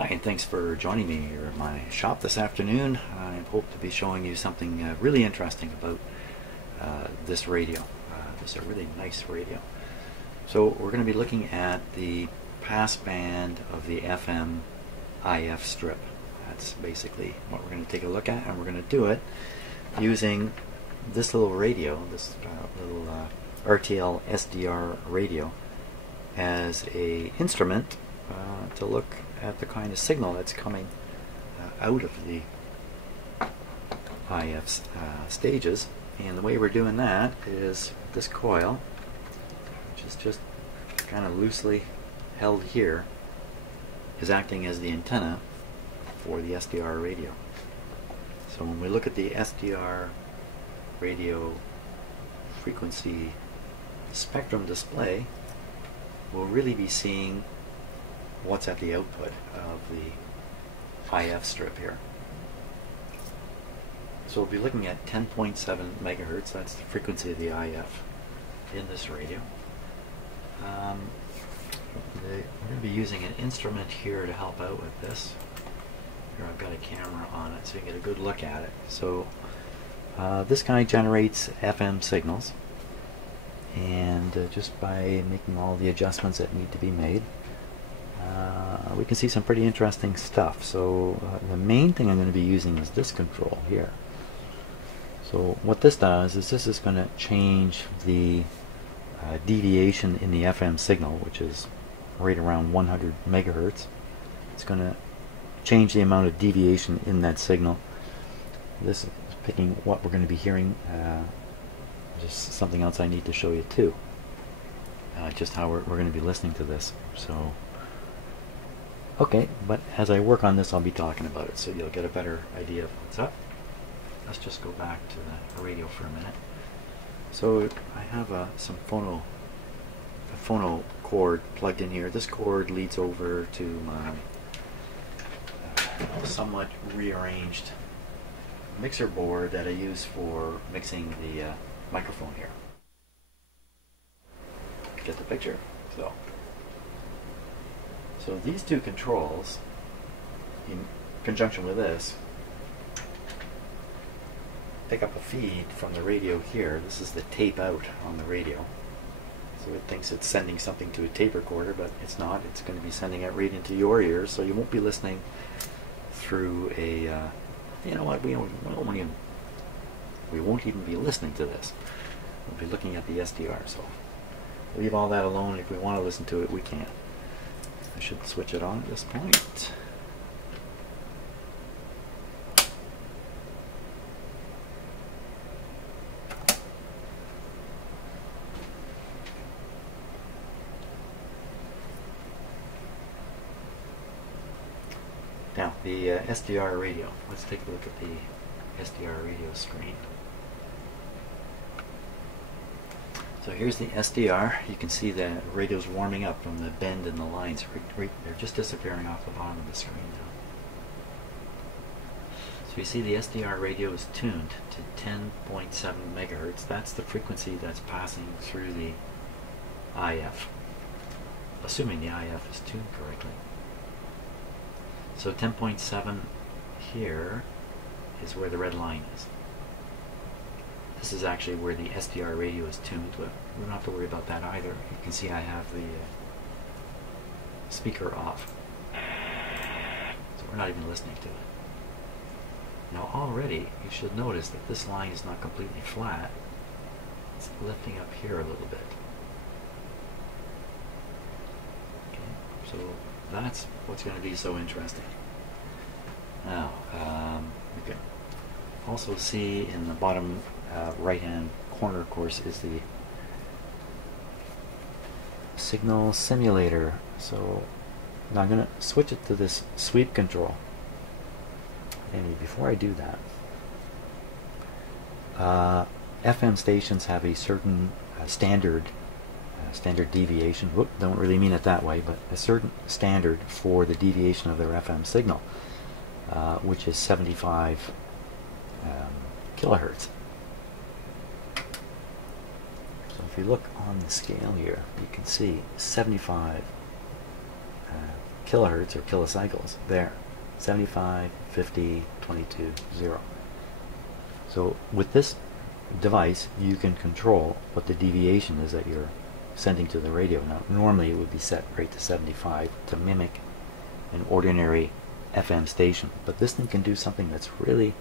Hi, and thanks for joining me here at my shop this afternoon. I hope to be showing you something really interesting about this radio. This is a really nice radio. So we're going to be looking at the passband of the FM IF strip. That's basically what we're going to take a look at, and we're going to do it using this little radio, this little rtl-sdr radio, as a instrument to look at the kind of signal that's coming out of the IF stages. And the way we're doing that is this coil, which is just kind of loosely held here, is acting as the antenna for the SDR radio. So when we look at the SDR radio frequency spectrum display, we'll really be seeing what's at the output of the IF strip here. So we'll be looking at 10.7 megahertz. That's the frequency of the IF in this radio. We're going to be using an instrument here to help out with this. Here I've got a camera on it so you can get a good look at it. So this guy generates FM signals, and just by making all the adjustments that need to be made, we can see some pretty interesting stuff. So the main thing I'm going to be using is this control here. So what this does is this is going to change the deviation in the FM signal, which is right around 100 megahertz. It's going to change the amount of deviation in that signal. This is picking what we're going to be hearing. Just something else I need to show you too. Just how we're going to be listening to this. So, okay, but as I work on this, I'll be talking about it, so you'll get a better idea of what's up. Let's just go back to the radio for a minute. So I have some phono cord plugged in here. This cord leads over to my somewhat rearranged mixer board that I use for mixing the microphone here. Get the picture? So these two controls, in conjunction with this, pick up a feed from the radio here. This is the tape out on the radio. So it thinks it's sending something to a tape recorder, but it's not. It's going to be sending it right into your ears, so you won't be listening through a, you know what, we won't even be listening to this. We'll be looking at the SDR, so leave all that alone. If we want to listen to it, we can. I should switch it on at this point. Now, the SDR radio. Let's take a look at the SDR radio screen. So here's the SDR. You can see the radio's warming up from the bend in the lines. They're just disappearing off the bottom of the screen now. So you see the SDR radio is tuned to 10.7 megahertz. That's the frequency that's passing through the IF, assuming the IF is tuned correctly. So 10.7 here is where the red line is. This is actually where the SDR radio is tuned, but we don't have to worry about that either. You can see I have the speaker off. So we're not even listening to it. Now already you should notice that this line is not completely flat. It's lifting up here a little bit. Okay, so that's what's going to be so interesting. Now, you can also see in the bottom right hand corner, of course, is the signal simulator. So now I'm going to switch it to this sweep control. And before I do that, FM stations have a certain standard deviation. Whoop, don't really mean it that way, but a certain standard for the deviation of their FM signal, which is 75 kilohertz. So if you look on the scale here, you can see 75 kilohertz or kilocycles there. 75, 50, 22, 0. So with this device, you can control what the deviation is that you're sending to the radio. Now, normally it would be set right to 75 to mimic an ordinary FM station, but this thing can do something that's really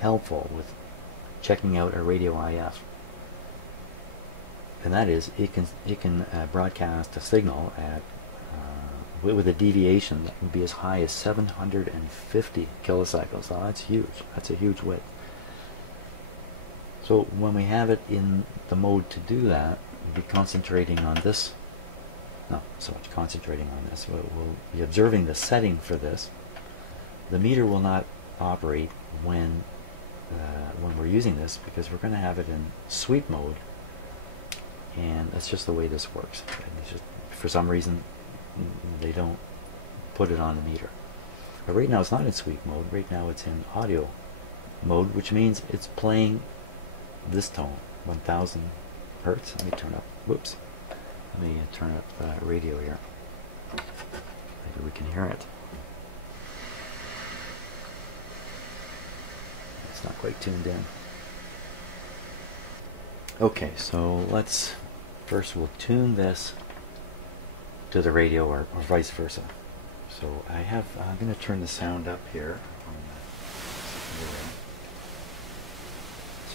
helpful with checking out a radio IF, and that is it can broadcast a signal at with a deviation that can be as high as 750 kilocycles. Now that's huge. That's a huge width. So when we have it in the mode to do that, we'll be concentrating on this. Not so much concentrating on this. We'll be observing the setting for this. The meter will not operate when we're using this, because we're going to have it in sweep mode, and that's just the way this works. It's just, for some reason, they don't put it on the meter. But right now it's not in sweep mode. Right now it's in audio mode, which means it's playing this tone, 1000 hertz. Let me turn up. Whoops. Let me turn up the radio here. Maybe we can hear it. It's not quite tuned in. Okay, so we'll tune this to the radio, or vice versa. So I'm going to turn the sound up here.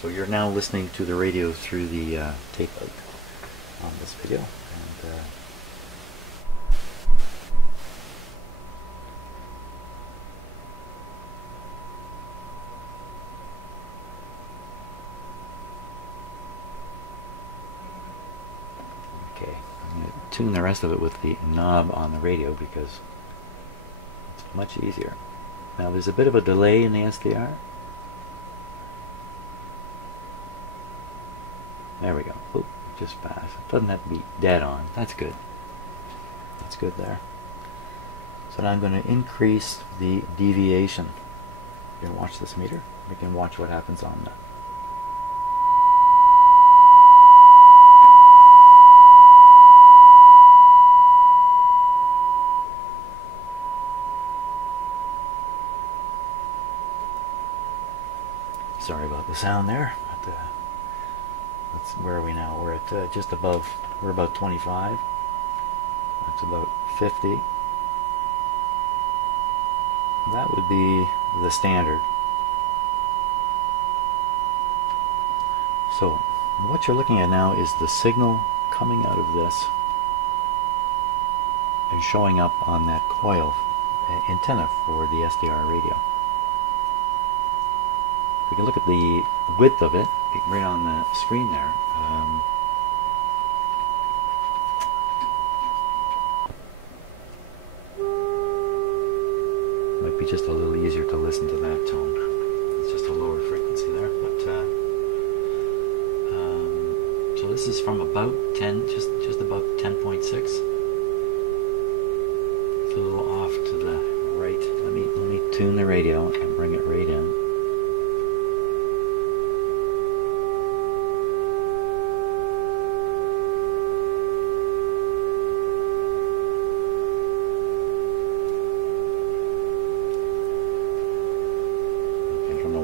So you're now listening to the radio through the tape out on this video. And okay, I'm going to tune the rest of it with the knob on the radio because it's much easier. Now there's a bit of a delay in the SDR. There we go. Oop, just passed. It doesn't have to be dead on. That's good. That's good there. So now I'm going to increase the deviation. You can watch this meter. We can watch what happens on that. Sorry about the sound there. But, where are we now? We're at just above, we're about 25. That's about 50. That would be the standard. So what you're looking at now is the signal coming out of this and showing up on that coil antenna for the SDR radio. We can look at the width of it right on the screen there. Might be just a little easier to listen to that tone. It's just a lower frequency there. But so this is from about 10, just about 10.6. It's a little off to the right. Let me tune the radio and bring it right in.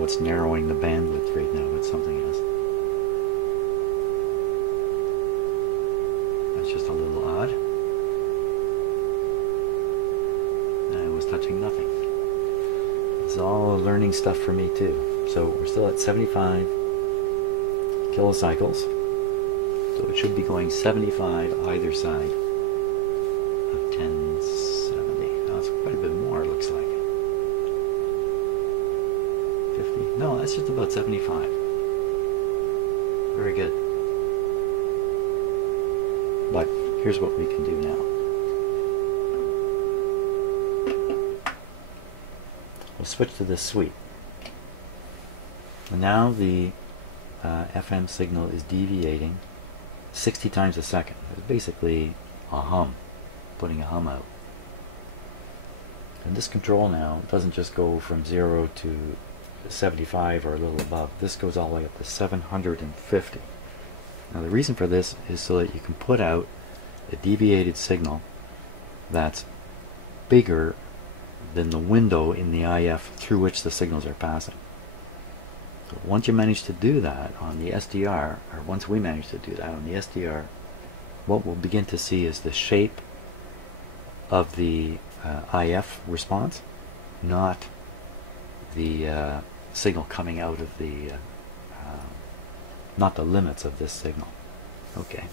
What's narrowing the bandwidth right now, but something else. That's just a little odd. And I was touching nothing. It's all learning stuff for me too. So we're still at 75 kilocycles. So it should be going 75 either side of 1070. Now it's quite a bit more, it looks like. 50. No, that's just about 75. Very good. But here's what we can do now. We'll switch to this sweep. And now the FM signal is deviating 60 times a second. It's basically a hum, putting a hum out. And this control now doesn't just go from 0 to 75 or a little above. This goes all the way up to 750. Now the reason for this is so that you can put out a deviated signal that's bigger than the window in the IF through which the signals are passing. So once you manage to do that on the SDR, or once we manage to do that on the SDR, what we'll begin to see is the shape of the IF response, not the signal coming out of the, not the limits of this signal. Okay,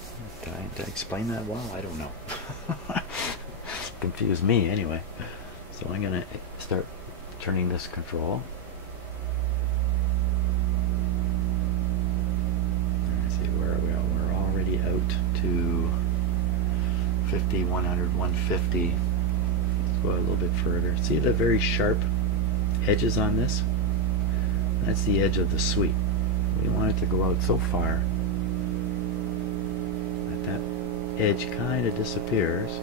did I explain that well? I don't know. Confused me anyway. So I'm going to start turning this control. Let's see, where are we at? We're already out to 50, 100, 150. Let's go a little bit further. See the very sharp edges on this? That's the edge of the sweep. We want it to go out so far that that edge kind of disappears.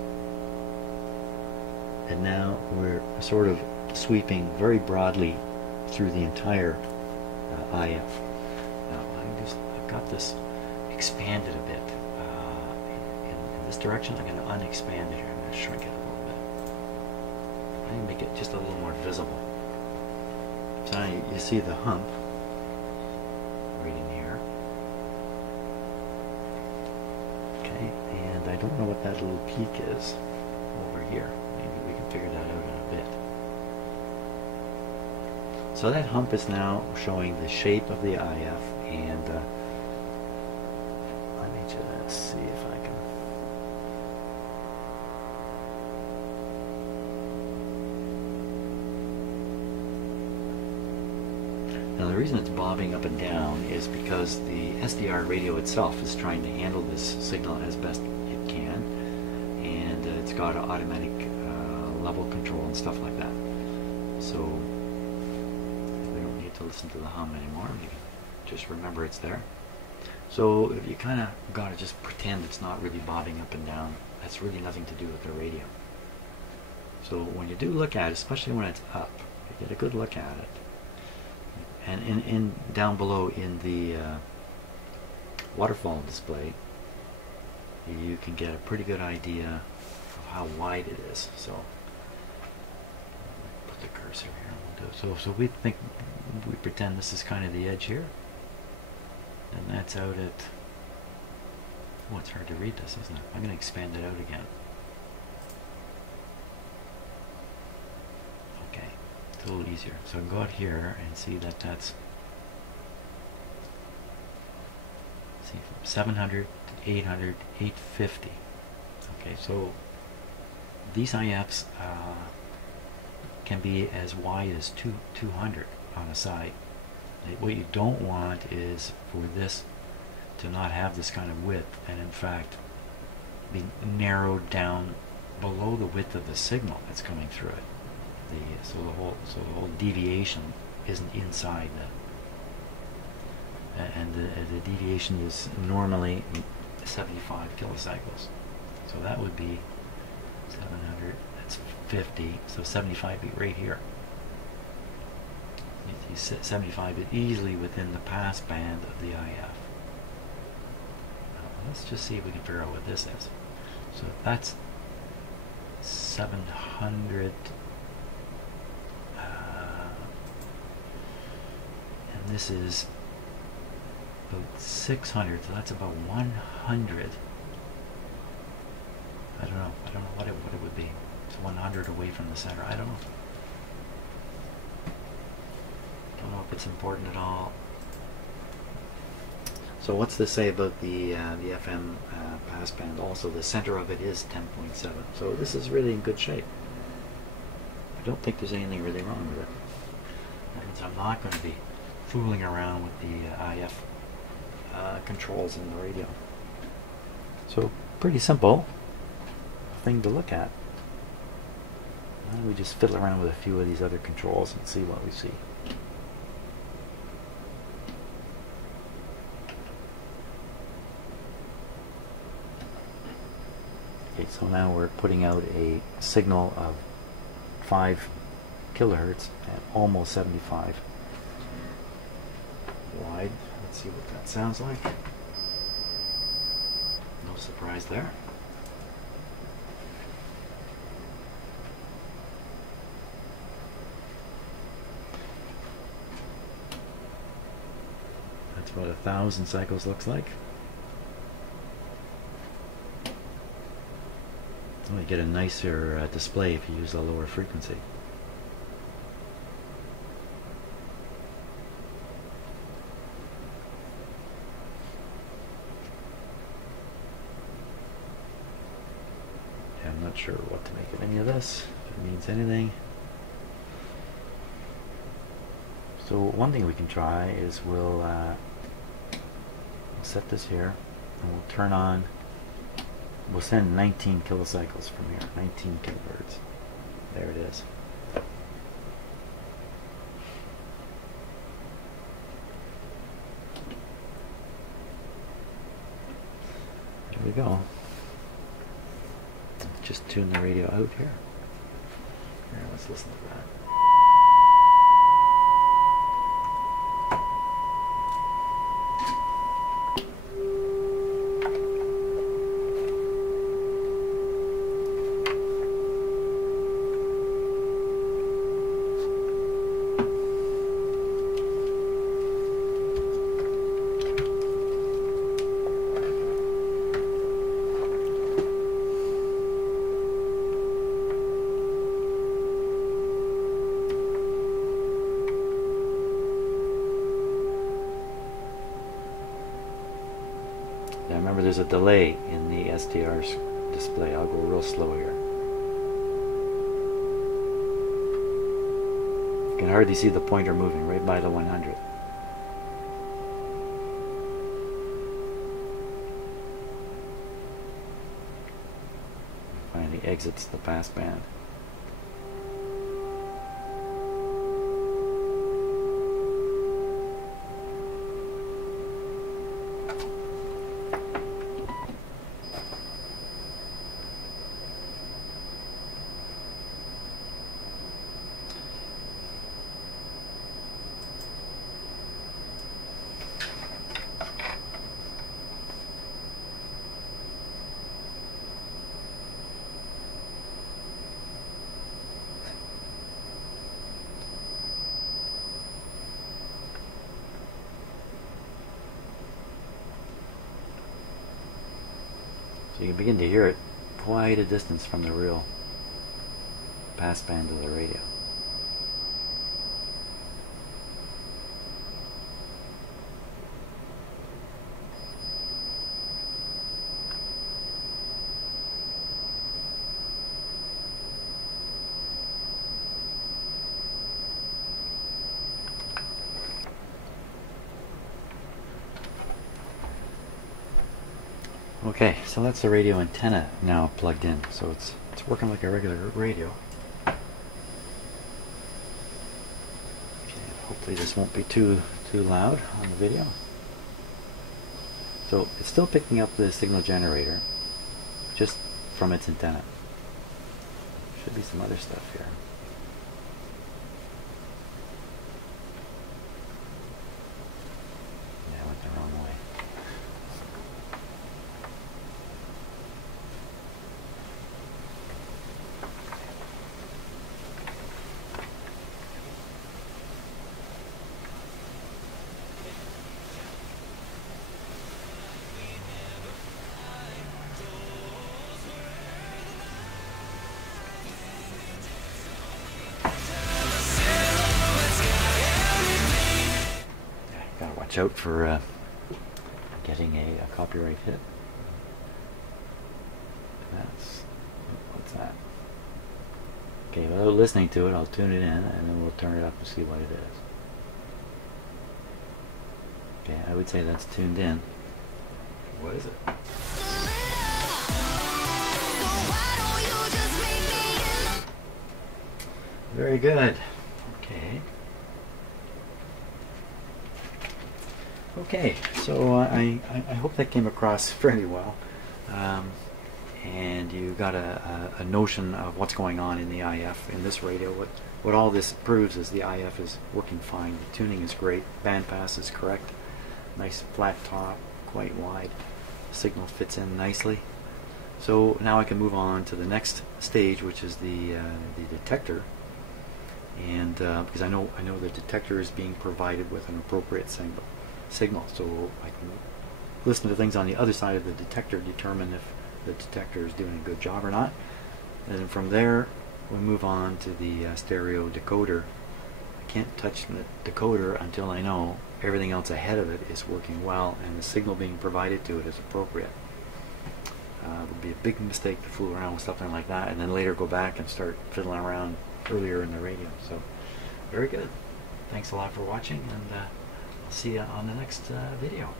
And now we're sort of sweeping very broadly through the entire IF. Now I've got this expanded a bit in this direction. I'm going to unexpand it here. I'm going to shrink it a little bit. I'm going to make it just a little more visible. So now you see the hump right in here. Okay, and I don't know what that little peak is over here. Maybe we can figure that out in a bit. So that hump is now showing the shape of the IF, and let me just see if I can. Now the reason it's bobbing up and down is because the SDR radio itself is trying to handle this signal as best it can, and it's got automatic level control and stuff like that. So we don't need to listen to the hum anymore. We can just remember it's there. So if you kind of got to just pretend it's not really bobbing up and down, that's really nothing to do with the radio. So when you do look at it, especially when it's up, you get a good look at it. And in down below in the waterfall display, you can get a pretty good idea of how wide it is. So put the cursor here. So we pretend this is kind of the edge here, and that's out at. Oh, it's hard to read this, isn't it? I'm going to expand it out again. A little easier. So I can go out here and see that that's 700, 800, 850. Okay, so these IFs can be as wide as 200 on a side. What you don't want is for this to not have this kind of width, and in fact be narrowed down below the width of the signal that's coming through it. So the whole deviation isn't inside and the deviation is normally 75 kilocycles. So that would be 700. That's 50. So 75 be right here. 75 is easily within the passband of the IF. Now, let's just see if we can figure out what this is. So that's 700. This is about 600, so that's about 100. I don't know what it would be. It's 100 away from the center. I don't know. Don't know if it's important at all. So what's this say about the FM passband? Also, the center of it is 10.7. So this is really in good shape. I don't think there's anything really wrong with it. That means I'm not going to be fooling around with the IF controls in the radio. So pretty simple thing to look at. And we just fiddle around with a few of these other controls and see what we see. Okay, so now we're putting out a signal of 5 kilohertz at almost 75 wide. Let's see what that sounds like. No surprise there. what 1,000 cycles looks like. Well, you get a nicer display if you use a lower frequency. Yeah, I'm not sure what to make of any of this, if it means anything. So one thing we can try is we'll set this here and we'll turn on, we'll send 19 kilocycles from here, 19 kilohertz. There it is. There we go. Just tune the radio out here. Here, let's listen to that. Now remember, there's a delay in the SDR display. I'll go real slow here. You can hardly see the pointer moving right by the 100. Finally exits the passband. So you can begin to hear it quite a distance from the real passband of the radio. Okay, so that's the radio antenna now plugged in, so it's working like a regular radio. Okay, hopefully this won't be too loud on the video. So it's still picking up the signal generator just from its antenna. Should be some other stuff here. Yeah, I went the wrong way. Watch out for getting a copyright hit. What's that? Okay, without listening to it, I'll tune it in and then we'll turn it up and see what it is. Okay, I would say that's tuned in. What is it? Very good. Okay. Okay, so I hope that came across fairly well, and you got a notion of what's going on in the IF in this radio. What all this proves is the IF is working fine. The tuning is great. Bandpass is correct. Nice flat top, quite wide. Signal fits in nicely. So now I can move on to the next stage, which is the detector. And because I know the detector is being provided with an appropriate signal, so I can listen to things on the other side of the detector, determine if the detector is doing a good job or not. And then from there we move on to the stereo decoder. I can't touch the decoder until I know everything else ahead of it is working well and the signal being provided to it is appropriate. It would be a big mistake to fool around with something like that and then later go back and start fiddling around earlier in the radio. So very good. Thanks a lot for watching, and I'll see you on the next video.